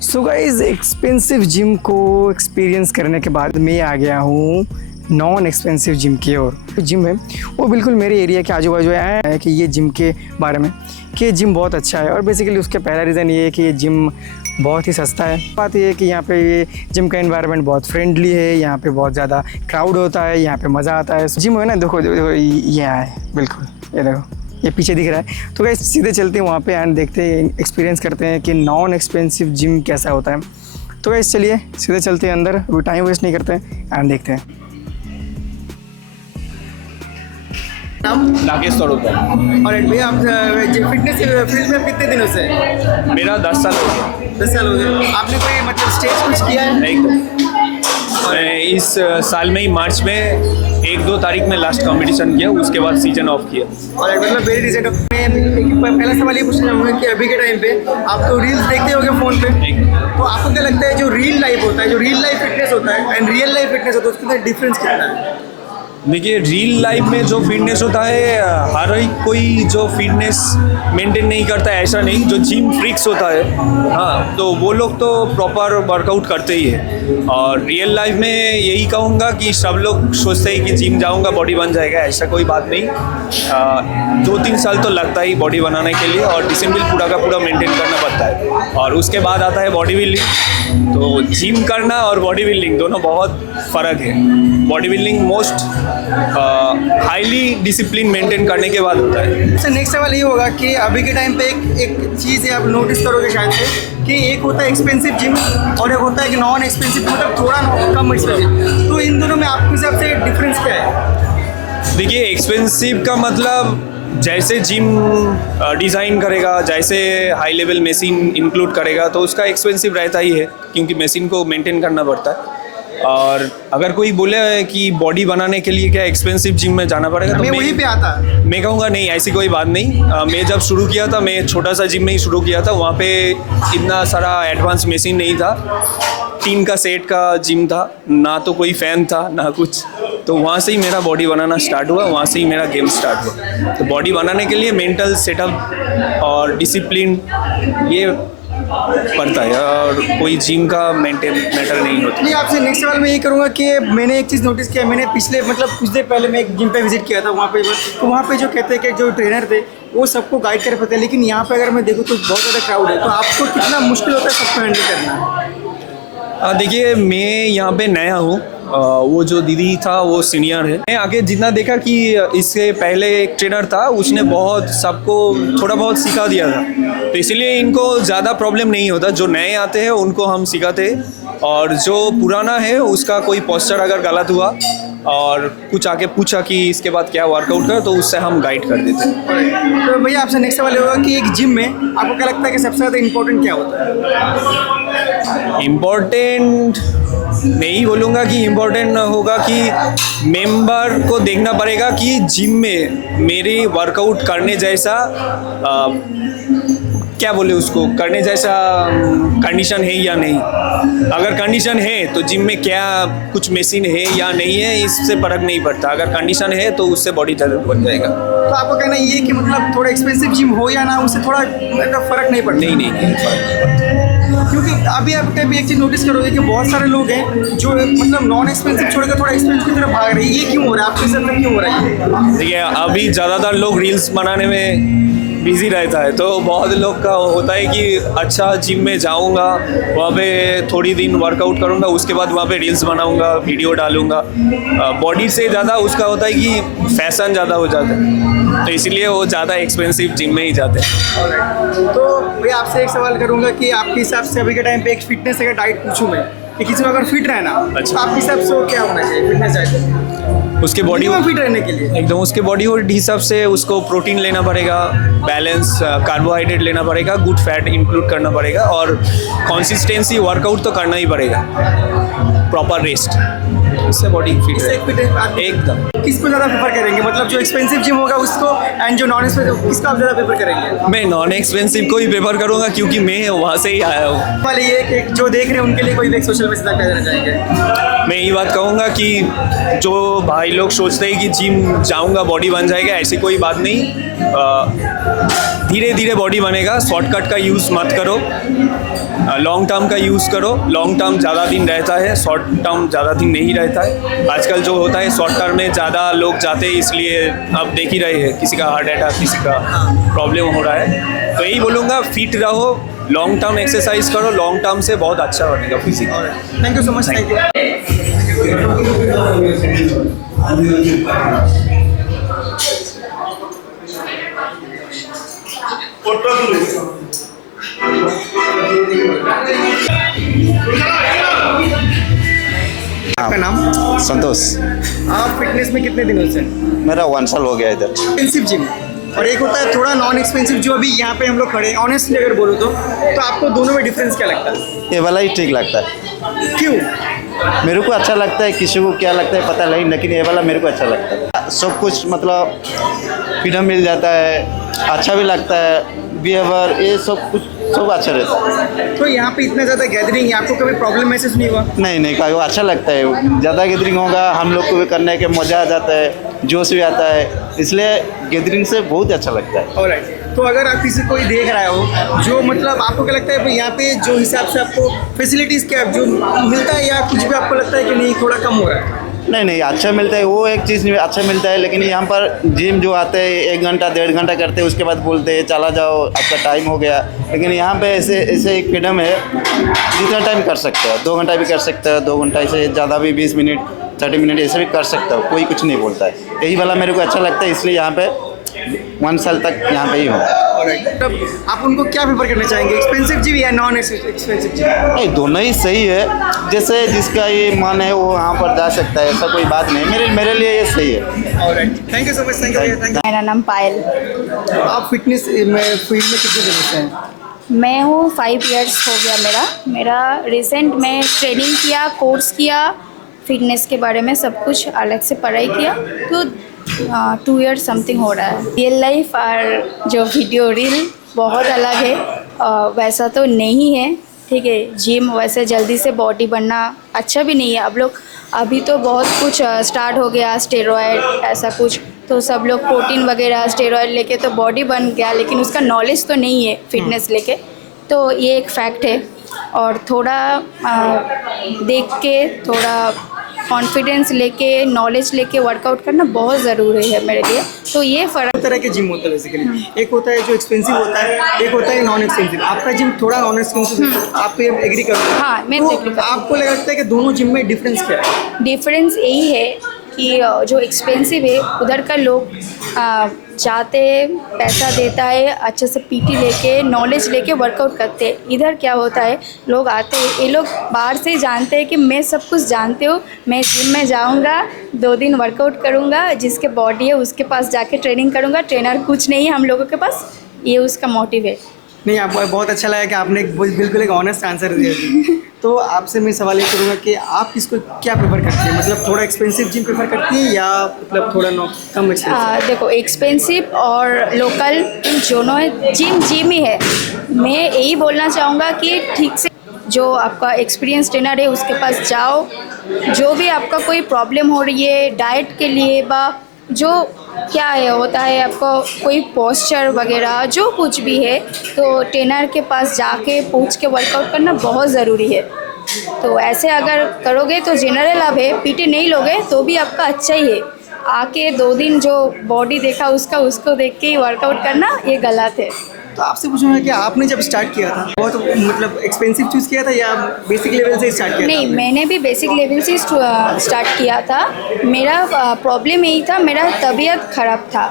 सो गाइस, एक्सपेंसिव जिम को एक्सपीरियंस करने के बाद मैं आ गया हूँ नॉन एक्सपेंसिव जिम की ओर। जिम है वो बिल्कुल मेरे एरिया के आजू बाजू है कि ये जिम के बारे में कि ये जिम बहुत अच्छा है। और बेसिकली उसके पहला रीज़न ये है कि ये जिम बहुत ही सस्ता है। बात ये है कि यहाँ पे ये जिम का एनवायरनमेंट बहुत फ्रेंडली है, यहाँ पे बहुत ज़्यादा क्राउड होता है, यहाँ पे मज़ा आता है। जिम है ना, देखो ये है बिल्कुल, ये देखो ये पीछे दिख रहा है। तो गाइस सीधे चलते हैं वहाँ पे एंड देखते हैं, एक्सपीरियंस करते हैं कि नॉन एक्सपेंसिव जिम कैसा होता है। तो गाइस चलिए सीधे चलते हैं अंदर, वो टाइम वेस्ट नहीं करते हैं एंड देखते हैं। राकेश स्वरूप है। और भैया आप फिटनेस फील्ड में कितने दिनों से? मेरा 10 साल हो गया। 10 साल हो गए। आपने कोई मतलब स्टेज कुछ किया है? नहीं तो मैं इस साल में ही मार्च में 1-2 तारीख में लास्ट कंपटीशन किया, उसके बाद सीजन ऑफ किया। और मतलब वेरी रिसेंट मैं पहला सवाल ये पूछना चाहूँगा कि अभी के टाइम पे आप तो रील्स देखते होगे फ़ोन पे, तो आपको क्या लगता है जो रियल लाइफ होता है, जो रियल लाइफ फिटनेस होता है एंड रियल लाइफ फिटनेस होता है, उसके अंदर डिफरेंस कितना है? देखिए, रियल लाइफ में जो फिटनेस होता है, हर एक कोई जो फिटनेस मेंटेन नहीं करता है ऐसा नहीं। जो जिम फ्रीक्स होता है, हाँ, तो वो लोग तो प्रॉपर वर्कआउट करते ही है। और रियल लाइफ में यही कहूँगा कि सब लोग सोचते हैं कि जिम जाऊँगा बॉडी बन जाएगा, ऐसा कोई बात नहीं। 2-3 साल तो लगता ही बॉडी बनाने के लिए, और डिसिप्लिन पूरा का पूरा मेंटेन करना पड़ता है। और उसके बाद आता है बॉडी बिल्डिंग। तो जिम करना और बॉडी बिल्डिंग दोनों बहुत फ़र्क है। Body building most highly discipline maintain करने के बाद होता है। सर नेक्स्ट सवाल ये होगा कि अभी के टाइम पे एक चीज़ आप नोटिस करोगे शायद से कि एक होता है एक्सपेंसिव जिम और एक होता है कि नॉन एक्सपेंसिव, मतलब थोड़ा कम एक्सपेंसिव। तो इन दोनों में आपके हिसाब से डिफरेंस क्या है? देखिए, एक्सपेंसिव का मतलब जैसे जिम डिज़ाइन करेगा, जैसे हाई लेवल मशीन इंक्लूड करेगा तो उसका एक्सपेंसिव रहता ही है, क्योंकि मशीन को मेंटेन करना पड़ता है। और अगर कोई बोले कि बॉडी बनाने के लिए क्या एक्सपेंसिव जिम में जाना पड़ेगा, तो मैं वहीं पे आता। मैं कहूँगा नहीं, ऐसी कोई बात नहीं। मैं जब शुरू किया था, मैं छोटा सा जिम में ही शुरू किया था। वहाँ पे इतना सारा एडवांस मशीन नहीं था, टीन का सेट का जिम था, ना तो कोई फ़ैन था ना कुछ। तो वहाँ से ही मेरा बॉडी बनाना स्टार्ट हुआ, वहाँ से ही मेरा गेम स्टार्ट हुआ। तो बॉडी बनाने के लिए मेंटल सेटअप और डिसिप्लिन ये पड़ता है, और कोई जिम का मेंटेन मैटर नहीं होता। नहीं, आपसे नेक्स्ट सवाल मैं ये करूँगा कि मैंने एक चीज़ नोटिस किया, मैंने पिछले मतलब कुछ देर पहले मैं एक जिम पे विजिट किया था वहाँ पे, तो वहाँ पे जो कहते हैं कि जो ट्रेनर थे वो सबको गाइड कर पाते हैं, लेकिन यहाँ पे अगर मैं देखूँ तो बहुत ज़्यादा क्राउड है। तो आपको कितना मुश्किल होता है सबको हैंडल करना? देखिए, मैं यहाँ पे नया हूँ, वो जो दीदी था वो सीनियर है। मैं आगे जितना देखा कि इससे पहले एक ट्रेनर था, उसने बहुत सबको थोड़ा बहुत सिखा दिया था, तो इसीलिए इनको ज़्यादा प्रॉब्लम नहीं होता। जो नए आते हैं उनको हम सिखाते हैं, और जो पुराना है उसका कोई पोस्चर अगर गलत हुआ और कुछ आके पूछा कि इसके बाद क्या वर्कआउट कर, तो उससे हम गाइड कर देते हैं। तो भैया आपसे नेक्स्ट सवाल होगा कि एक जिम में आपको क्या लगता है कि सबसे ज़्यादा इम्पोर्टेंट क्या होता है? इम्पोर्टेंट नहीं बोलूँगा कि इम्पोर्टेंट होगा कि मेंबर को देखना पड़ेगा कि जिम में मेरे वर्कआउट करने जैसा क्या बोले उसको, करने जैसा कंडीशन है या नहीं। अगर कंडीशन है तो जिम में क्या कुछ मशीन है या नहीं है, इससे फर्क नहीं पड़ता। अगर कंडीशन है तो उससे बॉडी डेवलप बन जाएगा। तो आपको कहना ये कि मतलब थोड़ा एक्सपेंसिव जिम हो या ना, उससे थोड़ा मतलब फ़र्क नहीं पड़ता? नहीं फर्क नहीं पड़ता। क्योंकि अभी आप कभी एक चीज़ नोटिस करोगे कि बहुत सारे लोग हैं जो मतलब नॉन एक्सपेंसिव छोड़कर थोड़ा एक्सपेंसिव की तरफ भाग रहे हैं। ये क्यों हो रहा है आपके साथ, क्यों हो रहा है? देखिए, अभी ज़्यादातर लोग रील्स बनाने में बिजी रहता है, तो बहुत लोग का होता है कि अच्छा जिम में जाऊंगा, वहाँ पे थोड़ी दिन वर्कआउट करूंगा, उसके बाद वहाँ पे रील्स बनाऊंगा, वीडियो डालूंगा। बॉडी से ज़्यादा उसका होता है कि फैशन ज़्यादा हो जाता है, तो इसीलिए वो ज़्यादा एक्सपेंसिव जिम में ही जाते हैं। तो मैं आपसे एक सवाल करूंगा कि आपके हिसाब से अभी के टाइम पे एक फिटनेस का डाइट पूछूं मैं कि किसी को अगर फिट रहना अच्छा। तो आपके हिसाब से वो क्या होना चाहिए फिटनेस डाइट उसके बॉडी में फिट रहने के लिए? एकदम उसके बॉडी और हिसाब से उसको प्रोटीन लेना पड़ेगा, बैलेंस कार्बोहाइड्रेट लेना पड़ेगा, गुड फैट इंक्लूड करना पड़ेगा, और कंसिस्टेंसी वर्कआउट तो करना ही पड़ेगा, प्रॉपर रेस्ट, इससे बॉडी फिट है एकदम। किसको ज़्यादा प्रेफर करेंगे, मतलब जो एक्सपेंसिव जिम होगा उसको एंड जो नॉन एक्सपेंसिव, किसको आप ज़्यादा प्रेफर करेंगे? मैं नॉन एक्सपेंसिव को ही प्रेफर करूँगा क्योंकि मैं वहाँ से ही आया हूँ। वाले ये कि जो देख रहे हैं उनके लिए कोई भी एक सोशल मैसेज आप क्या देना चाहेंगे? मैं ये बात कहूँगा कि जो भाई लोग सोचते हैं कि जिम जाऊँगा बॉडी बन जाएगा, ऐसी कोई बात नहीं। धीरे धीरे बॉडी बनेगा, शॉर्टकट का यूज़ मत करो, लॉन्ग टर्म का यूज़ करो। लॉन्ग टर्म ज़्यादा दिन रहता है, शॉर्ट टर्म ज़्यादा दिन नहीं रहता है। आजकल जो होता है शॉर्ट टर्म में ज़्यादा लोग जाते हैं, इसलिए आप देख ही रहे हैं किसी का हार्ट अटैक, किसी का प्रॉब्लम हो रहा है। तो यही बोलूँगा, फिट रहो, लॉन्ग टर्म एक्सरसाइज करो, लॉन्ग टर्म से बहुत अच्छा बनेगा physique. Thank you so much. Thank you. आपका नाम? संतोष। आप फिटनेस में कितने दिनों से? मेरा 1 साल हो गया इधर। एक्सपेंसिव जिम और एक होता है थोड़ा नॉन एक्सपेंसिव, जो अभी यहाँ पे हम लोग खड़े हैं। ऑनेस्टली अगर बोलूँ तो आपको दोनों में डिफरेंस क्या लगता है? ये वाला ही ठीक लगता है। क्यों? मेरे को अच्छा लगता है, किसी को क्या लगता है पता नहीं, लेकिन ये वाला मेरे को अच्छा लगता है। सब कुछ मतलब फ्रीडम मिल जाता है, अच्छा भी लगता है, बिहेवियर ये सब कुछ सब अच्छा रहता है। तो यहाँ पे इतना ज़्यादा गैदरिंग है, आपको कभी प्रॉब्लम महसूस नहीं हुआ? नहीं कहीं अच्छा लगता है, ज़्यादा गैदरिंग होगा, हम लोग को भी करने के मज़ा आ जाता है, जोश भी आता है, इसलिए गैदरिंग से बहुत अच्छा लगता है। ऑलराइट। तो अगर आप किसी कोई देख रहा हो जो मतलब आपको क्या लगता है भाई यहाँ पे जो हिसाब से आपको फैसिलिटीज़ क्या जो मिलता है, या कुछ भी आपको लगता है कि नहीं थोड़ा कम हो रहा है? नहीं अच्छा मिलता है, वो एक चीज़ अच्छा मिलता है, लेकिन यहाँ पर जिम जो आते हैं 1 घंटा 1.5 घंटा करते हैं, उसके बाद बोलते हैं चला जाओ आपका टाइम हो गया। लेकिन यहाँ पे ऐसे एक फ्रीडम है, जितना टाइम कर सकते हो, 2 घंटा भी कर सकते हो, 2 घंटा से ज़्यादा भी 20 मिनट 30 मिनट ऐसे भी कर सकते हो, कोई कुछ नहीं बोलता है। यही वाला मेरे को अच्छा लगता है, इसलिए यहाँ पे 1 साल तक यहाँ पे ही हूँ। तब आप उनको क्या प्रेफर करना चाहेंगे, एक्सपेंसिव जिम या नॉन एक्सपेंसिव जिम? नहीं, दोनों ही सही है, जैसे जिसका ये मन है वो वहाँ पर जा सकता है, ऐसा कोई बात नहीं। मेरे लिए ये सही है। Alright, thank you so much. Thank you. मेरा नाम पायल। आप फिटनेस में फील्ड में कितने दिनों से हैं? मैं हूँ 5 इयर्स हो गया मेरा रिसेंट में ट्रेनिंग किया, कोर्स किया, फिटनेस के बारे में सब कुछ अलग से पढ़ाई किया, तो 2 इयर्स समथिंग हो रहा है। रियल लाइफ और जो वीडियो रील बहुत अलग है, वैसा तो नहीं है, ठीक है। जिम वैसे जल्दी से बॉडी बनना अच्छा भी नहीं है। अब लोग अभी तो बहुत कुछ स्टार्ट हो गया, स्टेरॉयड ऐसा कुछ, तो सब लोग प्रोटीन वगैरह स्टेरॉयड लेके तो बॉडी बन गया, लेकिन उसका नॉलेज तो नहीं है फिटनेस लेके, तो ये एक फैक्ट है। और थोड़ा देख के, थोड़ा कॉन्फिडेंस लेके, नॉलेज लेके वर्कआउट करना बहुत ज़रूरी है मेरे लिए। तो ये फ़र्क तरह के जिम होता है बेसिकली, एक होता है जो एक्सपेंसिव होता है, एक होता है नॉन एक्सपेंसिव। आपका जिम थोड़ा नॉन एक्सपेंसिव, आप ये एग्री करो? हाँ, मैं तो एग्री करती हूँ। आपको लगता है कि दोनों जिम में डिफरेंस क्या है? डिफरेंस यही है कि जो एक्सपेंसिव है उधर का लोग जाते, पैसा देता है, अच्छे से पीटी लेके, नॉलेज लेके वर्कआउट करते हैं। इधर क्या होता है, लोग आते हैं, ये लोग बाहर से जानते हैं कि मैं सब कुछ जानते हूँ, मैं जिम में जाऊँगा, 2 दिन वर्कआउट करूँगा, जिसके बॉडी है उसके पास जाके ट्रेनिंग करूँगा, ट्रेनर कुछ नहीं है हम लोगों के पास, ये उसका मोटिव है। नहीं, आप बहुत अच्छा लगा कि आपने बिल्कुल एक ऑनेस्ट आंसर दिया। तो आपसे मैं सवाल ये करूँगा कि आप किसको क्या प्रेफर करती हैं, मतलब थोड़ा एक्सपेंसिव जिम प्रेफर करती हैं या मतलब थोड़ा कम एक्सपेंसिव? देखो, एक्सपेंसिव और लोकल इन दोनों है, जिम ही है। मैं यही बोलना चाहूँगा कि ठीक से जो आपका एक्सपीरियंस ट्रेनर है उसके पास जाओ, जो भी आपका कोई प्रॉब्लम हो रही है डाइट के लिए, जो क्या है होता है आपको कोई पोस्चर वगैरह जो कुछ भी है, तो ट्रेनर के पास जाके पूछ के वर्कआउट करना बहुत ज़रूरी है। तो ऐसे अगर करोगे तो जनरल लाभ है, पीटी नहीं लोगे तो भी आपका अच्छा ही है। आके 2 दिन जो बॉडी देखा उसको देख के ही वर्कआउट करना ये गलत है। तो आपसे पूछूंगा कि आपने जब स्टार्ट किया था बहुत मतलब एक्सपेंसिव चूज़ किया था या बेसिक लेवल से स्टार्ट किया नहीं, था? मैंने भी बेसिक लेवल से स्टार्ट किया था। मेरा प्रॉब्लम यही था, मेरा तबीयत ख़राब था,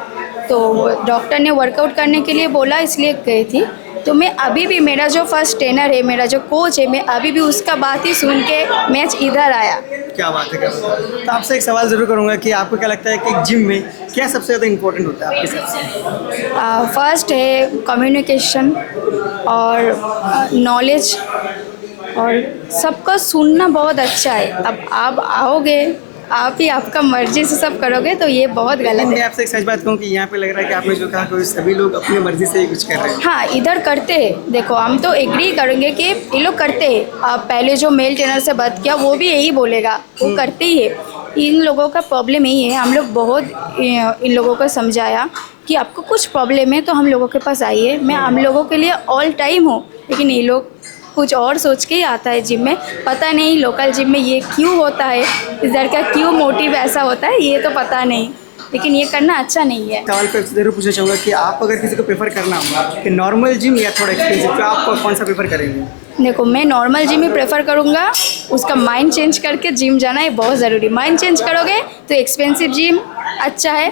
तो डॉक्टर ने वर्कआउट करने के लिए बोला, इसलिए गई थी। तो मैं अभी भी, मेरा जो फर्स्ट ट्रेनर है, मेरा जो कोच है, मैं अभी भी उसका बात ही सुन के मैच इधर आया। क्या बात है, क्या बात है। तो आपसे एक सवाल ज़रूर करूँगा कि आपको क्या लगता है कि जिम में क्या सबसे ज़्यादा इम्पोर्टेंट होता है आपके हिसाब से? फर्स्ट है कम्युनिकेशन और नॉलेज, और सबका सुनना बहुत अच्छा है। अब आप आओगे, आप ही आपका मर्जी से सब करोगे तो ये बहुत गलत मैं है। आपसे एक सच बात कहूँ कि यहाँ पे लग रहा है कि आपने जो कहा कि सभी लोग अपनी मर्जी से ही कुछ कर रहे हैं। हाँ, इधर करते हैं। देखो, हम तो एग्री करेंगे कि ये लोग करते हैं। आप पहले जो मेल ट्रेनर से बात किया वो भी यही बोलेगा, वो करते ही है। इन लोगों का प्रॉब्लम यही है। हम लोग बहुत इन लोगों को समझाया कि आपको कुछ प्रॉब्लम है तो हम लोगों के पास आइए, मैं हम लोगों के लिए ऑल टाइम हूँ। लेकिन ये लोग कुछ और सोच के ही आता है जिम में। पता नहीं लोकल जिम में ये क्यों होता है, इधर का क्यों मोटिव ऐसा होता है, ये तो पता नहीं। लेकिन ये करना अच्छा नहीं है। सवाल पे ज़रूर पूछना चाहूँगा कि आप अगर किसी को प्रेफर करना हो कि नॉर्मल जिम या थोड़ा एक्सपेंसिव, तो आप कौन सा प्रेफर करेंगे? देखो, मैं नॉर्मल जिम ही प्रेफर करूँगा। उसका माइंड चेंज करके जिम जाना है बहुत ज़रूरी। माइंड चेंज करोगे तो एक्सपेंसिव जिम अच्छा है,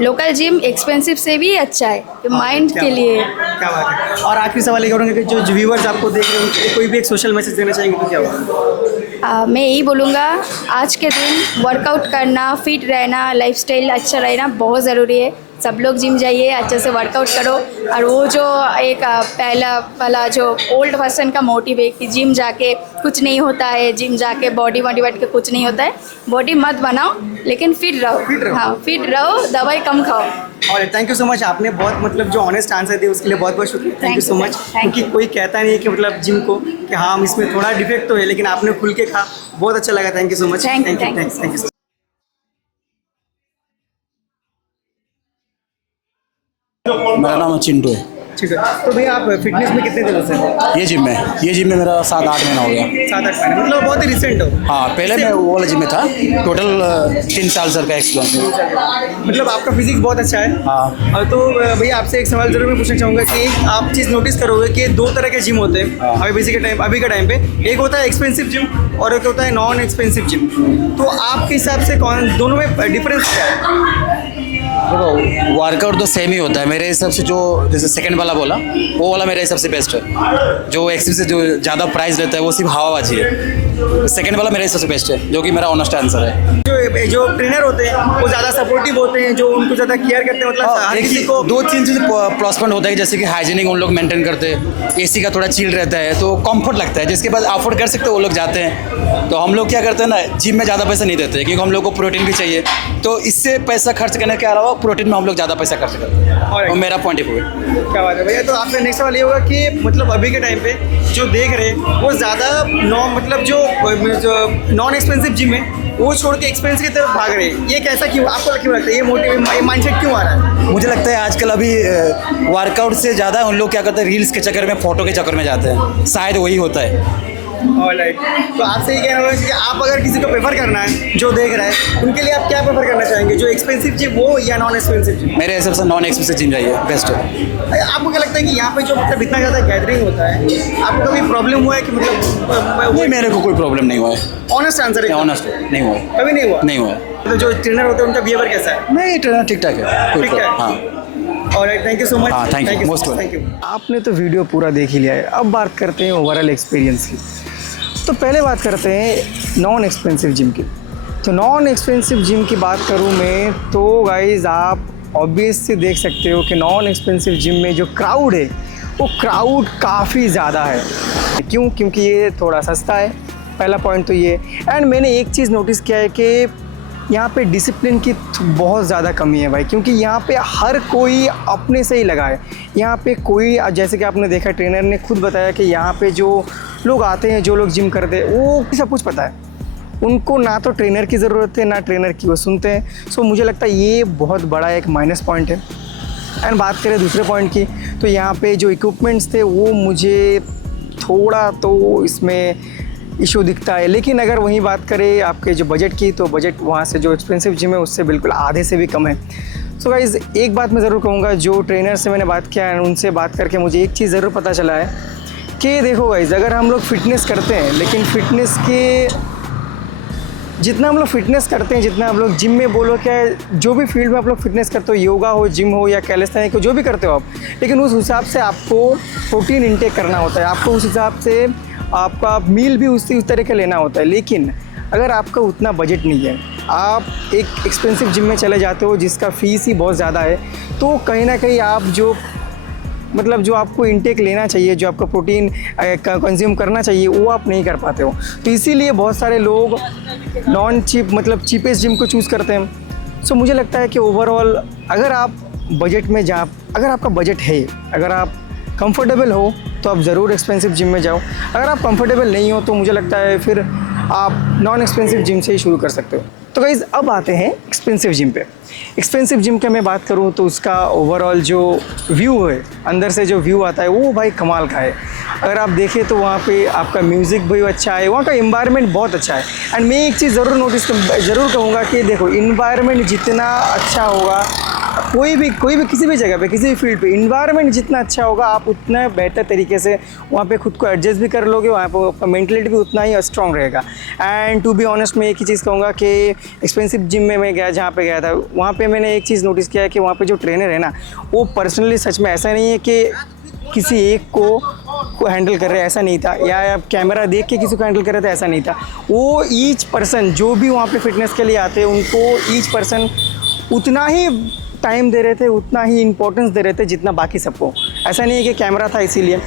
लोकल जिम एक्सपेंसिव से भी अच्छा है, तो माइंड के लिए। क्या बात है। और आखिरी सवाल ये करूँगा कि जो व्यूअर्स आपको देख रहे हैं उनको कोई भी एक सोशल मैसेज देना चाहेंगे तो क्या होगा? मैं यही बोलूँगा, आज के दिन वर्कआउट करना, फिट रहना, लाइफस्टाइल अच्छा रहना बहुत ज़रूरी है। सब लोग जिम जाइए, अच्छे से वर्कआउट करो। और वो जो एक पहला वाला जो ओल्ड पर्सन का मोटिव है कि जिम जाके कुछ नहीं होता है, जिम जाके बॉडी बैठ के कुछ नहीं होता है। बॉडी मत बनाओ लेकिन फिट रहो। हाँ, फिट रहो, दवाई कम खाओ। और थैंक यू सो मच, आपने बहुत मतलब जो ऑनेस्ट आंसर दिए उसके लिए बहुत बहुत शुक्रिया। Thank you so much. क्योंकि कोई कहता नहीं है कि मतलब जिम को कि हाँ हम इसमें थोड़ा डिफेक्ट तो है, लेकिन आपने खुल के कहा, बहुत अच्छा लगा। Thank you so much. Thank you, thank you thank you. मेरा नाम चिंटू है। ठीक है। तो भैया आप फिटनेस में कितने दिनों से हैं? ये जिम में मेरा 7-8 महीना हो गया। 7-8 महीने, मतलब बहुत ही रिसेंट हो। हाँ, पहले मैं वो वाला जिम में था। टोटल 3 साल सर का एक्सपीरियंस। मतलब आपका फिजिक्स बहुत अच्छा है। हाँ। तो भैया आपसे एक सवाल जरूर मैं पूछना चाहूँगा कि आप चीज़ नोटिस करोगे कि 2 तरह के जिम होते हैं अभी के टाइम पे। एक होता है एक्सपेंसिव जिम और एक होता है नॉन एक्सपेंसिव जिम। तो आपके हिसाब से दोनों में डिफरेंस क्या है? देखो, वर्कआउट तो सेम ही होता है मेरे हिसाब से। जो जैसे सेकंड वाला बोला, वो वाला मेरे हिसाब से बेस्ट है। जो एक्सिस से जो ज़्यादा प्राइस लेता है वो सिर्फ हवाबाजी है। सेकंड वाला मेरे हिसाब से बेस्ट है, जो कि मेरा ऑनेस्ट आंसर है। जो ट्रेनर होते हैं वो ज़्यादा सपोर्टिव होते हैं, जो उनको ज़्यादा केयर करते हैं। मतलब हर किसी को 2-3 चीज़ प्लस पॉइंट होता है, जैसे कि हाइजीनिक उन लोग मेंटेन करते हैं, एसी का थोड़ा चिल रहता है तो कंफर्ट लगता है। जिसके बाद अफोर्ड कर सकते हैं वो लोग जाते हैं। तो हम लोग क्या करते हैं ना, जिम में ज़्यादा पैसा नहीं देते क्योंकि हम लोग को प्रोटीन भी चाहिए। तो इससे पैसा खर्च करने के अलावा प्रोटीन में हम लोग ज़्यादा पैसा खर्च करते हैं। और मेरा पॉइंट ऑफ व्यू है। क्या बात है भैया। तो आपका नेक्स्ट सवाल ये होगा कि मतलब अभी के टाइम पे जो देख रहे हैं वो ज़्यादा मतलब जो नॉन एक्सपेंसिव जिम है वो छोड़ के एक्सपेंसिव की तरफ भाग रहे हैं। ये कैसा क्यों, आपको क्यों लगता है ये मोटिव, ये माइंडसेट क्यों आ रहा है? मुझे लगता है आजकल अभी वर्कआउट से ज़्यादा उन लोग क्या करते हैं, रील्स के चक्कर में, फोटो के चक्कर में जाते हैं। शायद वही होता है। ऑलराइट। तो आपसे ये कहना होगा कि आप अगर किसी को प्रेफर करना है जो देख रहा है, उनके लिए आप क्या प्रेफर करना चाहेंगे, जो एक्सपेंसिव जिम हो या नॉन एक्सपेंसिव जिम? मेरे हिसाब से नॉन एक्सपेंसिव जिम जाइए, बेस्ट है। आपको क्या लगता है कि यहाँ पे जो मतलब इतना ज़्यादा गैदरिंग होता है, आपको कभी प्रॉब्लम हुआ है कि मतलब? नहीं, मेरे को कोई प्रॉब्लम नहीं हुआ है। ऑनेस्ट आंसर है? ऑनेस्ट नहीं हुआ है। कभी नहीं हुआ? नहीं हुआ है। तो जो ट्रेनर होते हैं उनका बिहेवियर कैसा है? नहीं, ट्रेनर ठीक ठाक है। कोई ठीक है। हाँ। Alright, thank you so much. हाँ, thank you. Most welcome. Thank you. आपने तो वीडियो पूरा देख ही लिया है, अब बात करते हैं ओवरऑल एक्सपीरियंस की। तो पहले बात करते हैं नॉन एक्सपेंसिव जिम की। तो नॉन एक्सपेंसिव जिम की बात करूं मैं तो गाइज़ आप ऑब्वियस से देख सकते हो कि नॉन एक्सपेंसिव जिम में जो क्राउड है वो क्राउड काफ़ी ज़्यादा है। क्यों? क्योंकि ये थोड़ा सस्ता है, पहला पॉइंट तो ये। एंड मैंने एक चीज़ नोटिस किया है कि यहाँ पे डिसिप्लिन की बहुत ज़्यादा कमी है भाई, क्योंकि यहाँ पे हर कोई अपने से ही लगा है। यहाँ पे कोई, जैसे कि आपने देखा ट्रेनर ने खुद बताया कि यहाँ पे जो लोग आते हैं, जो लोग जिम करते हैं, वो सब कुछ पता है उनको। ना तो ट्रेनर की ज़रूरत है ना ट्रेनर की वो सुनते हैं। सो मुझे लगता है ये बहुत बड़ा एक माइनस पॉइंट है। एंड बात करें दूसरे पॉइंट की, तो यहाँ पे जो इक्विपमेंट्स थे वो मुझे थोड़ा तो इसमें इशू दिखता है। लेकिन अगर वहीं बात करें आपके जो बजट की, तो बजट वहाँ से जो एक्सपेंसिव जिम है उससे बिल्कुल आधे से भी कम है। सो गाइज़, एक बात मैं ज़रूर कहूँगा, जो ट्रेनर से मैंने बात किया है उनसे बात करके मुझे एक चीज़ ज़रूर पता चला है कि देखो गाइज़, अगर हम लोग फिटनेस करते हैं, लेकिन फिटनेस के जितना हम लोग फिटनेस करते हैं, जितना हम लोग जिम में बोलो क्या, जो भी फील्ड में आप लोग फिटनेस करते हो, योगा हो, जिम हो या कैलिस्थेनिक्स हो, जो भी करते हो आप, लेकिन उस हिसाब से आपको प्रोटीन इंटेक करना होता है, आपको उस हिसाब से आपका मील भी उसी तरह का लेना होता है। लेकिन अगर आपका उतना बजट नहीं है, आप एक एक्सपेंसिव जिम में चले जाते हो जिसका फ़ीस ही बहुत ज़्यादा है, तो कहीं ना कहीं आप जो जो आपको इंटेक लेना चाहिए, जो आपका प्रोटीन कंज्यूम करना चाहिए, वो आप नहीं कर पाते हो। तो इसीलिए बहुत सारे लोग नॉन चीप चीपेस्ट जिम को चूज़ करते हैं। सो मुझे लगता है कि ओवरऑल अगर आप बजट में अगर आपका बजट है, अगर आप कंफर्टेबल हो, तो आप ज़रूर एक्सपेंसिव जिम में जाओ। अगर आप कंफर्टेबल नहीं हो तो मुझे लगता है फिर आप नॉन एक्सपेंसिव जिम से ही शुरू कर सकते हो। तो गाइज़, अब आते हैं एक्सपेंसिव जिम पे। एक्सपेंसिव जिम की मैं बात करूँ तो उसका ओवरऑल जो व्यू है, अंदर से जो व्यू आता है, वो भाई कमाल का है। अगर आप देखें तो वहाँ पे आपका म्यूज़िक भी अच्छा है, वहाँ का एनवायरनमेंट बहुत अच्छा है। एंड मैं एक चीज़ ज़रूर कहूँगा कि देखो, एनवायरनमेंट जितना अच्छा होगा, कोई भी किसी भी जगह पे, किसी भी फील्ड पे एनवायरनमेंट जितना अच्छा होगा, आप उतना बेहतर तरीके से वहाँ पे खुद को एडजस्ट भी कर लोगे, वहाँ पे आपका मेंटलिटी भी उतना ही स्ट्रॉन्ग रहेगा। एंड टू बी ऑनेस्ट, मैं एक ही चीज़ कहूँगा कि एक्सपेंसिव जिम में मैं जहाँ पे गया था, वहाँ पे मैंने एक चीज़ नोटिस किया है कि वहाँ पे जो ट्रेनर है ना, वो पर्सनली सच में ऐसा नहीं है कि किसी एक को हैंडल कर रहे, ऐसा नहीं था, या आप कैमरा देख के किसी को हैंडल कर रहे थे, ऐसा नहीं था। वो ईच पर्सन जो भी वहाँ पे फिटनेस के लिए आते हैं, उनको ईच पर्सन उतना ही टाइम दे रहे थे, उतना ही इम्पोर्टेंस दे रहे थे जितना बाकी सबको। ऐसा नहीं है कि कैमरा था इसीलिए।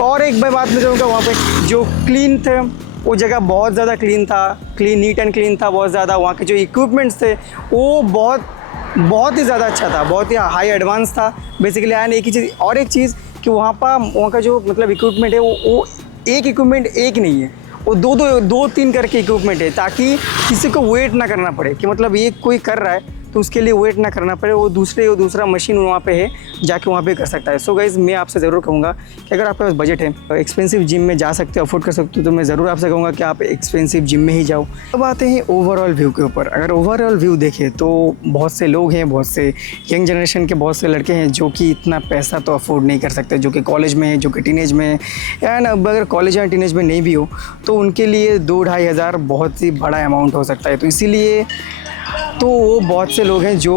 और एक बात मैं कहूँगा, वहाँ पे जो क्लीन थे, वो जगह बहुत ज़्यादा क्लीन था, नीट एंड क्लीन था बहुत ज़्यादा। वहाँ के जो इक्विपमेंट्स थे वो बहुत ही ज़्यादा अच्छा था, बहुत ही हाई एडवांस था बेसिकली। एंड एक चीज़ कि वहाँ का जो इक्विपमेंट है, वो एक इक्विपमेंट एक नहीं है, वो दो तीन करके इक्विपमेंट है, ताकि किसी को वेट ना करना पड़े कि एक कोई कर रहा है तो उसके लिए वेट ना करना पड़े, वो दूसरा मशीन वहाँ पे है, जाके वहाँ पे कर सकता है। सो गाइज़, मैं आपसे ज़रूर कहूँगा कि अगर आपके पास बजट है, एक्सपेंसिव जिम में जा सकते हो, अफोर्ड कर सकते हो, तो मैं ज़रूर आपसे कहूँगा कि आप एक्सपेंसिव जिम में ही जाओ। अब आते हैं ओवरऑल व्यू के ऊपर। अगर ओवरऑल व्यू देखें तो बहुत से लोग हैं, बहुत से यंग जनरेशन के बहुत से लड़के हैं जो कि इतना पैसा तो अफोर्ड नहीं कर सकते, जो कि कॉलेज में है, जो कि टीनेज में है, या अगर कॉलेज या टीनेज में नहीं भी हो तो उनके लिए 2-2.5 हज़ार बहुत ही बड़ा अमाउंट हो सकता है। तो इसीलिए वो बहुत से लोग हैं जो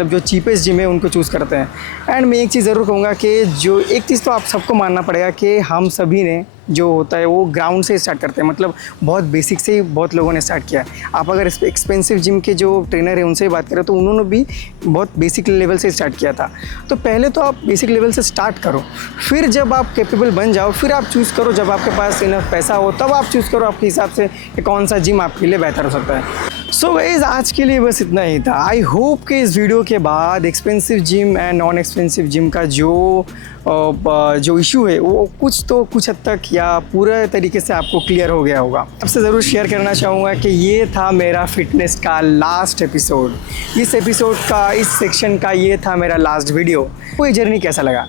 जो चीपेस्ट जिम है उनको चूज़ करते हैं। एंड मैं एक चीज़ ज़रूर कहूँगा कि जो एक चीज़ तो आप सबको मानना पड़ेगा कि हम सभी ने जो होता है वो ग्राउंड से स्टार्ट करते हैं, बहुत बेसिक से ही बहुत लोगों ने स्टार्ट किया है। आप अगर एक्सपेंसिव जिम के जो ट्रेनर है उनसे बात करें तो उन्होंने भी बहुत बेसिक लेवल से स्टार्ट किया था। तो पहले तो आप बेसिक लेवल से स्टार्ट करो, फिर जब आप कैपेबल बन जाओ, फिर आप चूज़ करो, जब आपके पास इनफ पैसा हो तब आप चूज़ करो आपके हिसाब से कि कौन सा जिम आपके लिए बेहतर हो सकता है। सो गाइस, आज के लिए बस इतना ही था। आई होप कि इस वीडियो के बाद expensive gym and non expensive gym का जो इशू है वो कुछ हद तक या पूरे तरीके से आपको क्लियर हो गया होगा। आपसे ज़रूर शेयर करना चाहूँगा कि ये था मेरा फिटनेस का लास्ट एपिसोड। इस सेक्शन का ये था मेरा लास्ट वीडियो। वो ये जर्नी कैसा लगा?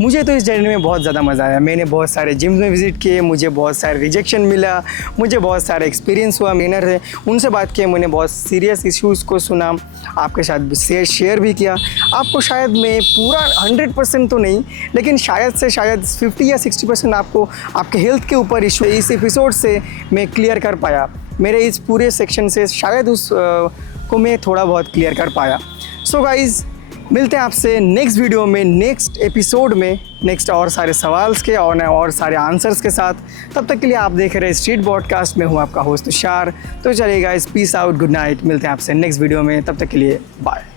मुझे तो इस जर्नी में बहुत ज़्यादा मज़ा आया। मैंने बहुत सारे जिम्स में विज़िट किए, मुझे बहुत सारे रिजेक्शन मिला, मुझे बहुत सारे एक्सपीरियंस हुआ। ट्रेनर है उनसे बात किया, मैंने बहुत सीरियस इश्यूज़ को सुना, आपके साथ शेयर भी किया। आपको शायद मैं पूरा 100% तो नहीं, लेकिन शायद 50 या 60% आपको आपके हेल्थ के ऊपर इशू इस एपिसोड से मैं क्लियर कर पाया। मेरे इस पूरे सेक्शन से शायद को मैं थोड़ा बहुत क्लियर कर पाया। सो गाइज़, मिलते हैं आपसे नेक्स्ट वीडियो में, नेक्स्ट एपिसोड में, नेक्स्ट और सारे सवाल्स के और सारे आंसर्स के साथ। तब तक के लिए आप देख रहे हैं स्ट्रीट पॉडकास्ट में, हूँ आपका होस्ट तुषार। तो चलिए guys, peace out, good night. मिलते हैं आपसे नेक्स्ट वीडियो में, तब तक के लिए बाय।